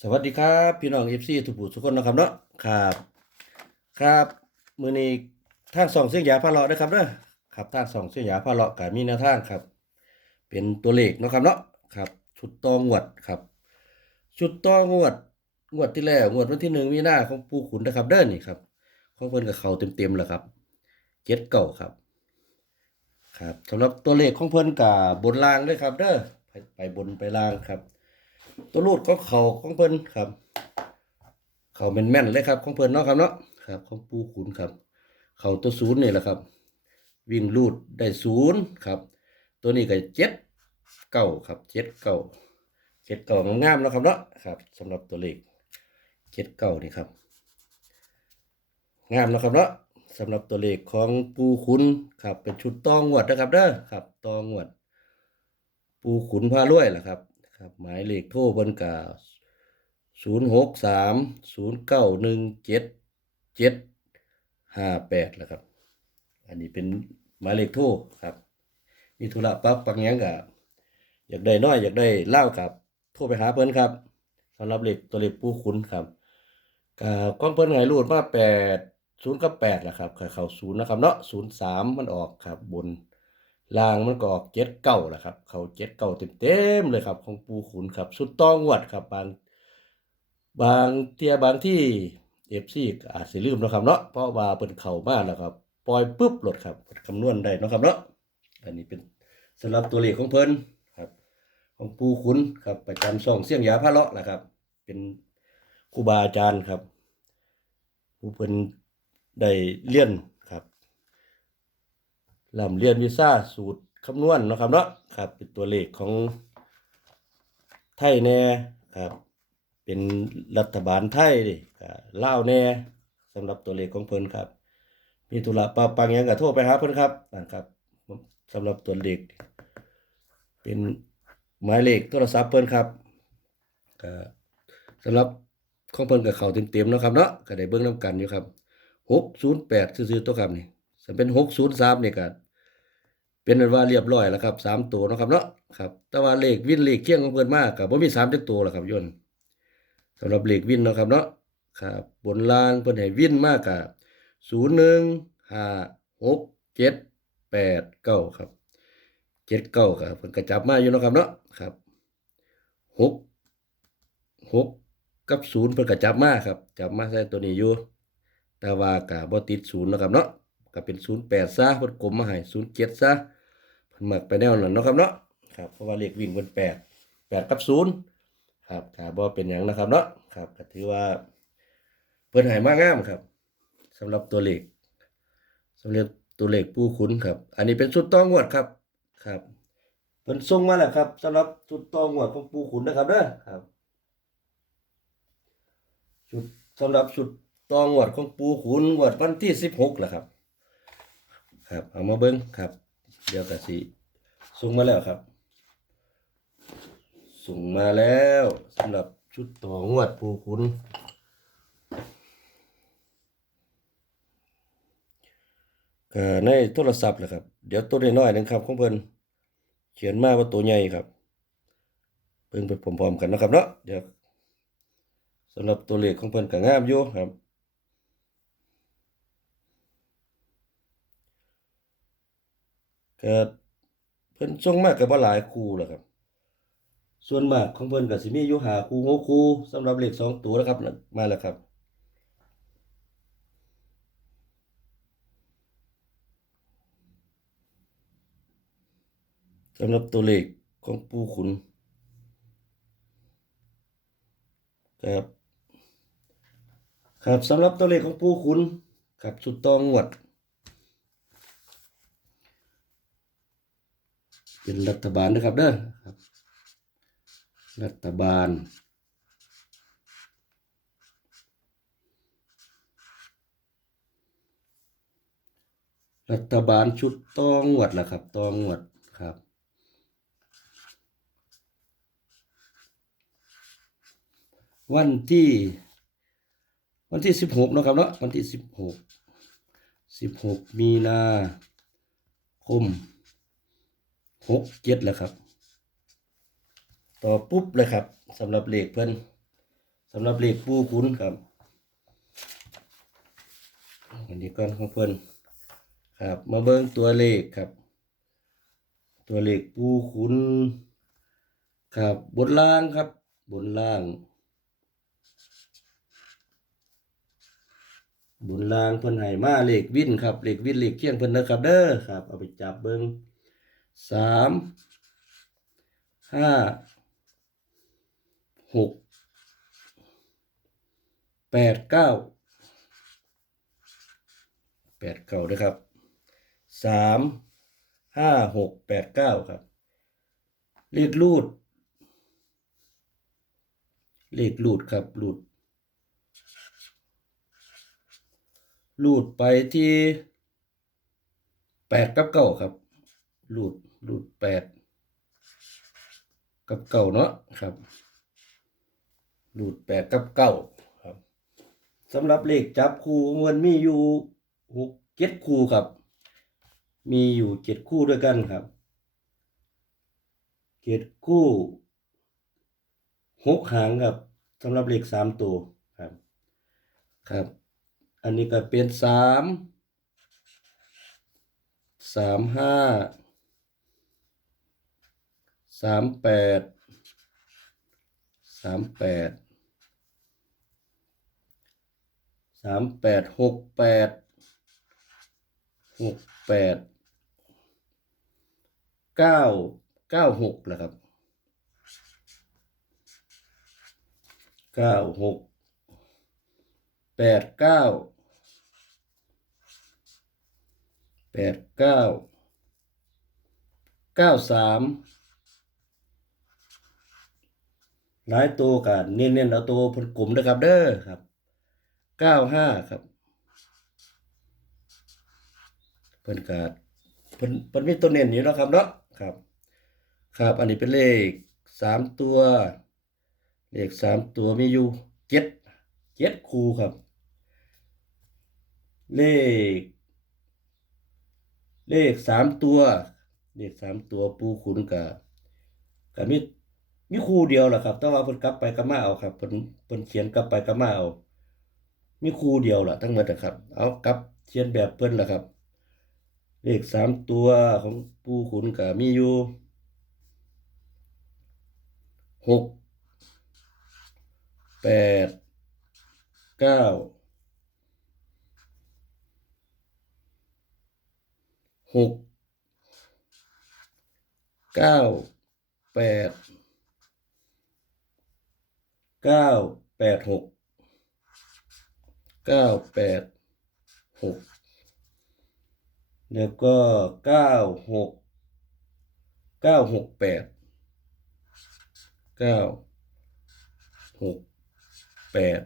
สวัสดีครับพี่น้องเอฟซีทุกผู้ทุกคนนะครับเนาะครับ ครับมือนี้ทางสองเสียงยาพาเลาะนะครับเด้อครับทางสองเสียงยาพาเลาะกับมีแนวทางครับ เป็นตัวเลขนะครับเนาะครับ ชุดตองวดครับ ชุดตองวดงวดที่แล้วงวดวันที่หนึ่งมีหน้าของปูขุนนะครับเด้อนี่ครับของเพิ่นกับเขาเต็มๆแล้วครับเจ็ดเก่าครับครับสำหรับตัวเลขของเพิ่นกับบนล่างด้วยครับเด้อไปบนไปล่างครับ ตัวรูดของเขาของเพิ่นครับ เขาแม่นแม่นเลยครับของเพิ่นเนาะครับเนาะครับ ของปูขุนครับ เขาตัวศูนย์นี่แหละครับ วิ่งรูดได้ศูนย์ครับ ตัวนี้ก็เจ็ดเก้าครับเจ็ดเก้าเจ็ดเก้างามนะครับเนาะครับสำหรับตัวเลขเจ็ดเก้านี่ครับ งามนะครับเนาะสำหรับตัวเลขของปูขุนครับ เป็นชุดตองวดนะครับเด้อครับตองวด ปูขุนพารวยล่ะครับ ครับ หมายเลขโทรเพิ่นกาศูนย์หกสามศูนย์เก้าหนึ่งเจ็ดเจ็ดห้าแปดล่ะครับ อันนี้เป็นหมายเลขโทรครับ มีธุระปั๊บปังยังกะอยากได้น้อยอยากได้เล่ากับ โทรไปหาเพิ่นครับสำหรับเลขตัวเลขปูขุนครับกับก้องเพิ่นไงรูดมาแปดศูนย์กับแปดล่ะครับเคยเข้าศูนย์นะครับเนาะศูนย์สามมันออกครับบน ล่างมันก็ออกเจ็ดเก้าแหละครับ เขาเจ็ดเก้าเต็มๆเลยครับ ของปูขุนครับ สุดต้องวดครับบางบางเทียบางที่เอฟซีอาจสิลืมนะครับเนาะเพราะว่าเปินเข่ามาแล้วครับปล่อยปุ๊บหลดครับคำนวณได้นะครับเนาะอันนี้เป็นสำหรับตัวเลขของเพิ่นครับ ของปูขุนครับประจำช่องเสี่ยงยาพระเลาะแหละครับ เป็นครูบาอาจารย์ครับผู้เพิ่นได้เรียน ลำเรียนวีซ่าสูตรคำนวณเนาะครับเนาะครับเป็นตัวเลขของไทยแน่ครับ เป็นรัฐบาลไทยดิก็ลาวแน่สำหรับตัวเลขของเพิ่นครับ มีธุระปาปังยังก็โทรไปหาเพิ่นครับนะครับสำหรับตัวเลขเป็นหมายเลขโทรศัพท์เพิ่นครับก็สำหรับของเพิ่นกับเขาเต็มๆเนาะครับเนาะก็ได้เบิ่งนํกันอยู่ครับ608ซื่อๆตัวครับนี่สำเป็น603นี่ก็ เป็นว่าเรียบร้อยแล้วครับสามตัวนะครับเนาะครับแต่ว่าเลขวินเลขเคียงของเพิ่นมากกับบ่มีสามจักตัวหรอกครับยนสำหรับเลขวินนะครับเนาะครับบนล่างเพิ่นให้วินมากกับศูนย์หนึ่งห้าหกเจ็ดแปดเก้าครับเจ็ดเก้าครับเพิ่นก็จับมาอยู่นะครับเนาะครับหกหกกับศูนย์เพิ่นก็จับมาครับจับมาใส่ตัวนี้อยู่แต่ว่าก็บ่ติดศูนย์นะครับเนาะ ก็เป็น08ซะเพิ่นกลมมาให้07ซะเพิ่นมักไปแนวนั้นเนาะครับเนาะครับเพราะว่าเลขวิ่งเพิ่น8 8กับ0ครับถ้าบ่เป็นหยังนะครับเนาะครับก็ถือว่าเพิ่นให้มากงามครับสำหรับตัวเลขสำหรับตัวเลขผู้ขุนครับ อันนี้เป็นชุดต้องงวดครับครับเพิ่นส่งมาแล้วครับสำหรับชุดต้องงวดของผู้ขุนนะครับเด้อครับชุดสำหรับชุดตองวดของปูขุนงวดวันที่สิบหกแหละครับ ครับเอามาเบิ้งครับ เดี๋ยวกะสิส่งมาแล้วครับส่งมาแล้วสำหรับชุดต่องวดปูขุนก็ในโทรศัพท์แหละครับ เดี๋ยวตัวน้อยๆหนึงครับของเพิ่นเขียนมาว่าตัวใหญ่ครับเบิ่งไปพร้อมๆกันนะครับเนาะเดี๋ยวสำหรับตัวเลขของเพิ่นก็งามอยู่ครับ ก็เพิ่นส่งมากก็บ่หลายคู่แหล้วครับ ส่วนมากของเพิ่นก็สิมีอยู่หาคู่หคู่สำหรับเลขสองตัวนะครับมาแล้วครับสำหรับตัวเลขของปูขุนครับครับสำหรับตัวเลขของผู้คุณครับสุดตองงวด เป็นรัฐบาลนะครับเด้อครับ รัฐบาล รัฐบาลชุดตองงวดนะครับตองงวดครับวันที่ วันที่สิบหกนะครับเนาะวันที่สิบหกสิบหกมีนาคม หกเจ็ดแล้วครับ ต่อปุ๊บเลยครับสำหรับเลขเพิ่อนสำหรับเลขปูขุนครับอันนี้ก่อนของเพิ่อนครับ มาเบิ่งตัวเลขครับ ตัวเลขปูขุนครับบนล่างครับ บนล่าง บนล่างเพิ่อนให้มาเลขวินครับเลขวินเลขเคียงเพิ่อนนะครับ เด้อครับ เอาไปจับเบิ่ง สามห้าหกแปดเก้าแปดเก้าด้วยครับสามห้าหกแปดเก้าครับเลขรูดเลขรูดครับรูดรูดไปที่แปดกับเก้าครับ รูดรูดแปดกับเก้าเนาะครับรูดแปดกับเก้าครับสำหรับเลขจับคู่มันมีอยู่หกเจ็ดคู่ครับ มีอยู่เจ็ดคู่ด้วยกันครับเจ็ดคู่หกหางครับสำหรับเลขสามตัวครับครับ อันนี้ก็เป็นสามสามห้า สามแปดสามแปดสามแปดหกแปดหกแปดเก้าเก้าหกแหละครับเก้าหกแปดเก้าแปดเก้าเก้าสาม หลายตัวกันเน้นๆเอาตัวเพิ่นกลุ่มนะครับเด้อครับเก้าห้าครับเพิ่นกาดเพิ่นเพิ่นมีตัวเน้นอยู่แล้วครับเนาะครับ ครับอันนี้เป็นเลขสามตัว เลขสามตัวมีอยู่เจ็ดเจ็ดคู่ครับ เลข เลขสามตัว เลขสามตัวปูขุนกับกับมี มีครูเดียวแหละครับ แต่ว่าเพิ่นกลับไปกลับมาเอาครับเพิ่นเพิ่นเขียนกลับไปกลับมาเอา มีครูเดียวล่ะทั้งหมดนะครับ เอากลับเขียนแบบเพิ่นล่ะครับ เลขสามตัวของปูขุนกับมีอยู่หกแปดเก้าหกเก้าแปด เก้าแปดหกเก้าแปดหกแล้วก็เก้าหกเก้าหกแปดเก้าหกแปด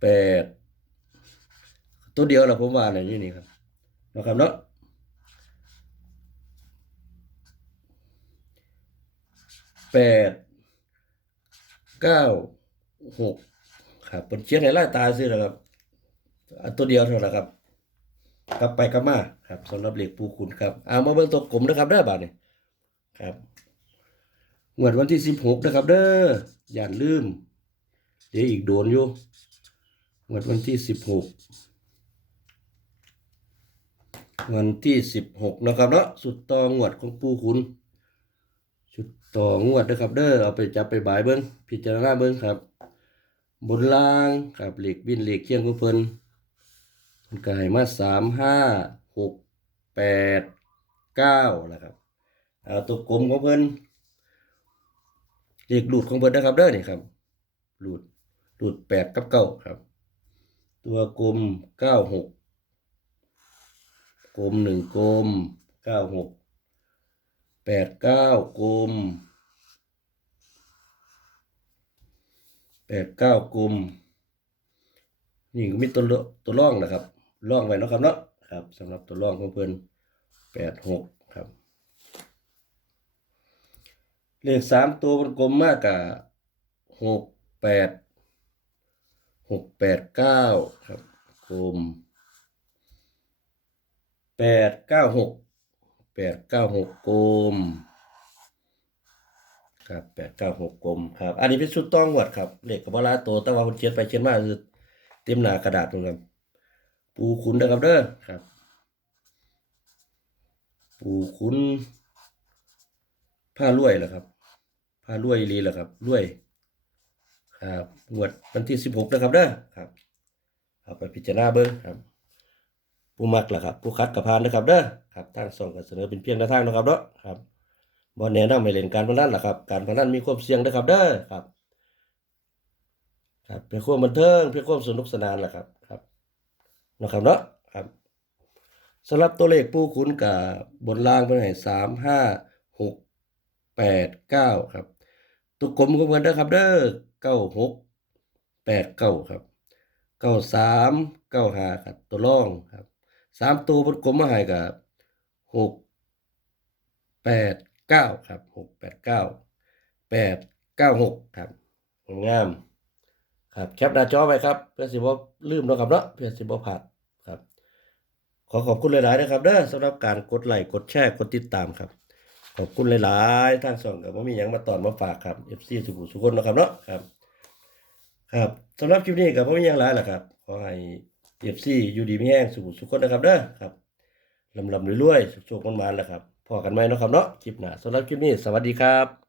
แปดตัวเดียวแหละผมว่าเนี่ยอยู่นี่ครับนะครับเนาะแปด เก้าหกครับเป็นเชียนในไล่ตาซื้อนะครับอันตัวเดียวเท่านั้นครับ กลับไปกลับมาครับสำหรับเหล็กปูขุนครับเอามาเบิ่งตัวกลมนะครับเด้อบาดนี่ครับงวดวันที่สิบหกนะครับ เด้ออย่าลืม เดี๋ยวอีกโดนอยู่งวดวันที่สิบหกวันที่สิบหกนะครับเนาะสุดต่องวดของปูขุน ต่องวดนะครับเด้อเอาไปจับไปบายเบิ้งพิจารณาเบิ้งครับ บนล่างครับเหล็กบินเหล็กเคียงของเพิ่นมันก็ให้มาสามห้าหกแปดเก้าแล้วครับเอาตัวกลมของเพิ่นเหลขหลุดของเพิ่นนะครับเด้อนี่ครับหลุดหลุดแปดกับเก้าครับ ตัวกลมเก้าหกกลมหนึ่งกลมเก้าหก แปดเก้ากลมแปดเก้ากลมนี่ก็มีตัวตัวร่องนะครับร่องไว้นะครับเนาะครับสำหรับตัวร่องของเพิ่อนแปดหกครับ เลขสามตัวมันกลมมากกะหกแปดหกแปดเก้าครับกลมแปดเก้าหก ดเก้าหกกลมครับแปดเก้าหกกลมครับ อันนี้เป็นชุดต้องหวดครับเหลขกับวลาโตแต่ว่าคนเขียนไปเขียนมาคือเต็มหน้ากระดาษตรงครับปูขุนนะครับเด้อครับ ปูขุนผ้ารวยเหรอครับผ้ารวยอีหลีเหรอครับรวยครับงวดวันที่สิบหกนะครับเด้อครับเอาไปพิจารณาเบิ้งครับ ผู้มักล่ะครับ ผู้คัดกับพานนะครับเด้อ ครับทางส่งก็เสนอเป็นเพียงแนวทางนะครับเนาะครับบ่แนะนำให้เล่นการพนันล่ะครับ การพนันมีความเสี่ยงนะครับเด้อครับ ครับเพื่อความบันเทิงเพื่อความสนุกสนานล่ะครับครับนะครับเนาะครับสำหรับตัวเลขผู้คุ้นกับบนล่างเพิ่นให้สามห้าหกแปดเก้าครับตัวกลมก็เหมือนเด้อครับเด้อเก้าหกแปดเก้าครับเก้าสามเก้าห้าครับตัวร่องครับสามตัวบนกลมมาให้กับ หกแปดเก้าครับหกแปดเก้าแปดเก้าหกครับงามครับแคปหน้าจอไว้ครับ เพื่อสิบ่ลืมเนาะครับเนาะเพื่อสิบ่พลาดครับ ขอขอบคุณหลายๆนะครับเด้อสำหรับการกดไลค์กดแชร์กดติดตามครับ ขอบคุณหลายๆทางส่องกับว่ามีหยังมาตอนมาฝากครับ FC สุขุสุคนนะครับเนาะครับครับสำหรับคลิปนี้กับว่ามีหยังหลายล่ะครับขอให้ FC อยู่ดีไมีแห้งสุขุสุคนนะครับเด้อครับ ลำลำรวยๆสุขๆมันๆแหละครับพอกันไหมเนาะครับเนาะคลิปหน้าสำหรับคลิปนี้สวัสดีครับ